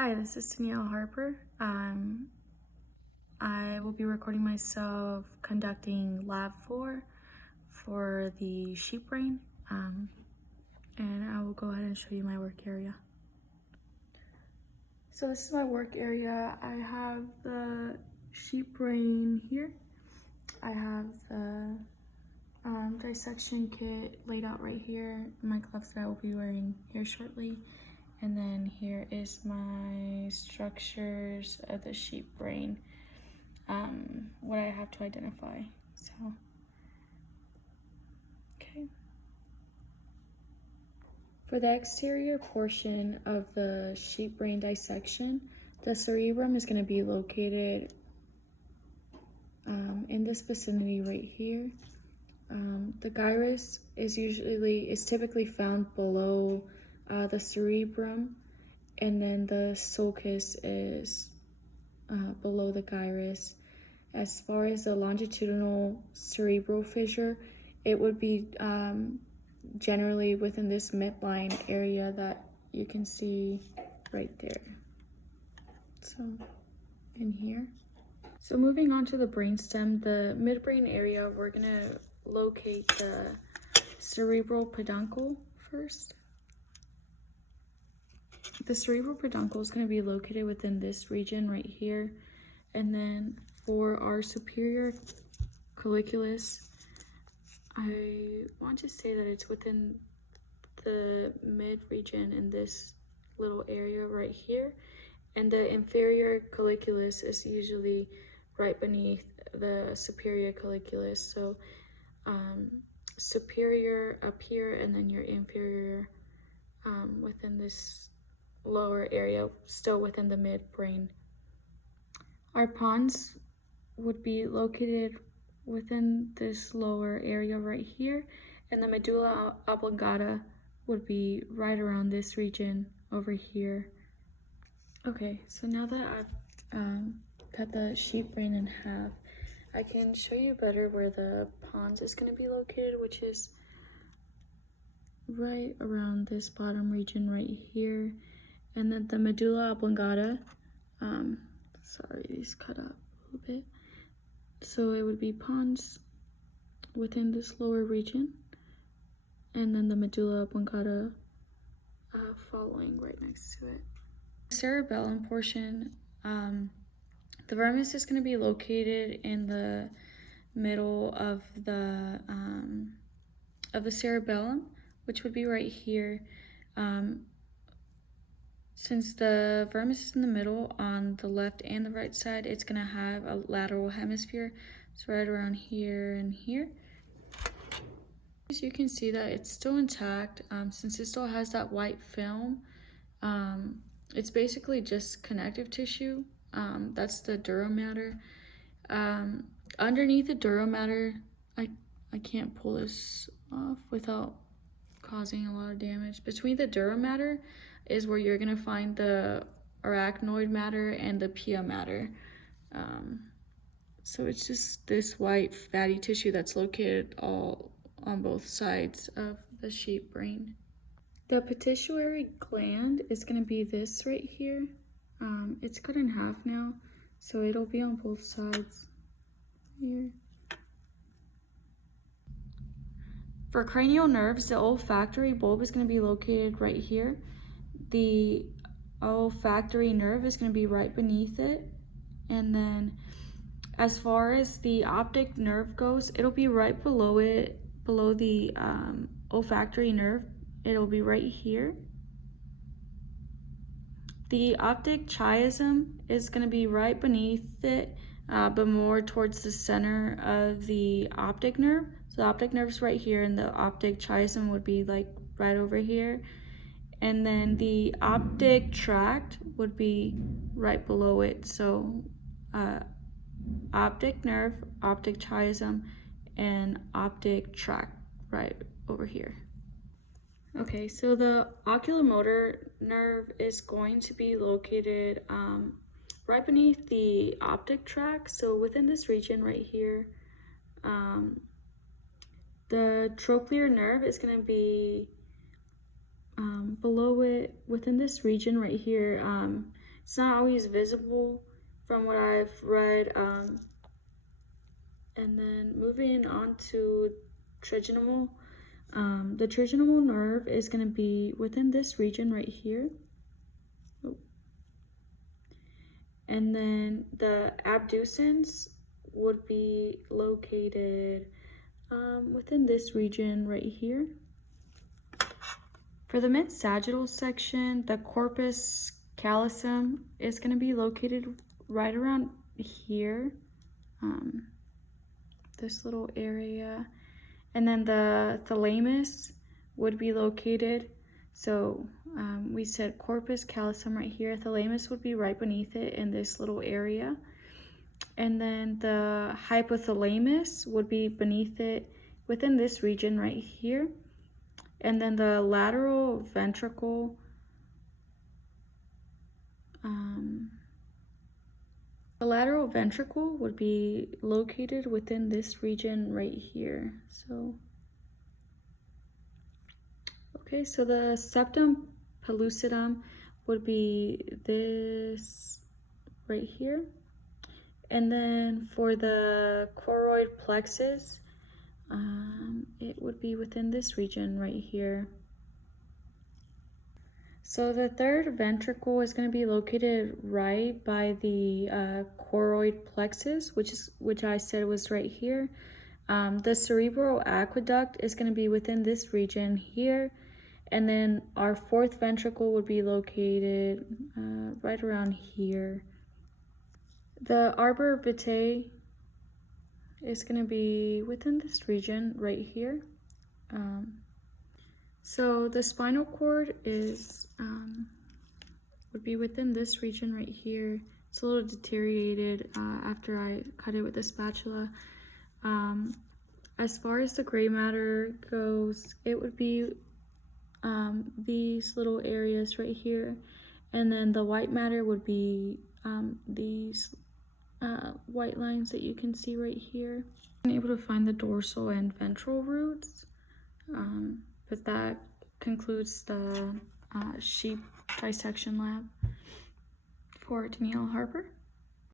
Hi, this is Danielle Harper. I will be recording myself conducting lab 4 for the sheep brain, and I will go ahead and show you my work area. So this is my work area. I have the sheep brain here. I have the dissection kit laid out right here, my gloves that I will be wearing here shortly. And then here is my structures of the sheep brain, what I have to identify. So, okay. For the exterior portion of the sheep brain dissection, the cerebrum is going to be located in this vicinity right here. The gyrus is typically found below the cerebrum, and then the sulcus is below the gyrus. As far as the longitudinal cerebral fissure, it would be generally within this midline area that you can see right there. So in here. So moving on to the brainstem, the midbrain area, we're gonna locate the cerebral peduncle first. The cerebral peduncle is going to be located within this region right here. And then for our superior colliculus, I want to say that it's within the mid region in this little area right here. And the inferior colliculus is usually right beneath the superior colliculus. So superior up here, and then your inferior within this lower area, still within the midbrain. Our pons would be located within this lower area right here, and the medulla oblongata would be right around this region over here. Okay, so now that I've cut the sheep brain in half, I can show you better where the pons is going to be located, which is right around this bottom region right here. And then the medulla oblongata, sorry, these cut up a little bit. So it would be pons within this lower region, and then the medulla oblongata following right next to it. Cerebellum portion, the vermis is going to be located in the middle of the cerebellum, which would be right here. Since the vermis is in the middle on the left and the right side, it's going to have a lateral hemisphere. It's right around here and here. As you can see that it's still intact, since it still has that white film. It's basically just connective tissue. That's the dura mater. Underneath the dura mater, I can't pull this off without causing a lot of damage. Between the dura mater is where you're gonna find the arachnoid matter and the pia mater. So it's just this white fatty tissue that's located all on both sides of the sheep brain. The pituitary gland is gonna be this right here. It's cut in half now, so it'll be on both sides here. For cranial nerves, the olfactory bulb is going to be located right here. The olfactory nerve is going to be right beneath it. And then as far as the optic nerve goes, it'll be right below it, below the olfactory nerve. It'll be right here. The optic chiasm is going to be right beneath it, but more towards the center of the optic nerve. So the optic nerve's right here, and the optic chiasm would be like right over here. And then the optic tract would be right below it. So optic nerve, optic chiasm, and optic tract right over here. Okay, so the oculomotor nerve is going to be located right beneath the optic tract. So within this region right here, the trochlear nerve is going to be below it within this region right here. It's not always visible from what I've read. And then moving on to trigeminal. The trigeminal nerve is going to be within this region right here. Oh. And then the abducens would be located within this region right here. For the mid-sagittal section, the corpus callosum is going to be located right around here, this little area. And then the thalamus would be located, so we said corpus callosum right here, thalamus would be right beneath it in this little area. And then the hypothalamus would be beneath it within this region right here. And then the lateral ventricle would be located within this region right here. So, okay, so the septum pellucidum would be this right here. And then for the choroid plexus, it would be within this region right here. So the third ventricle is going to be located right by the choroid plexus, which I said was right here. The cerebral aqueduct is going to be within this region here. And then our fourth ventricle would be located right around here. The arbor vitae is going to be within this region right here. So the spinal cord is would be within this region right here. It's a little deteriorated after I cut it with a spatula. As far as the gray matter goes, it would be these little areas right here, and then the white matter would be these white lines that you can see right here. I'm able to find the dorsal and ventral roots, but that concludes the sheep dissection lab for Danielle Harper.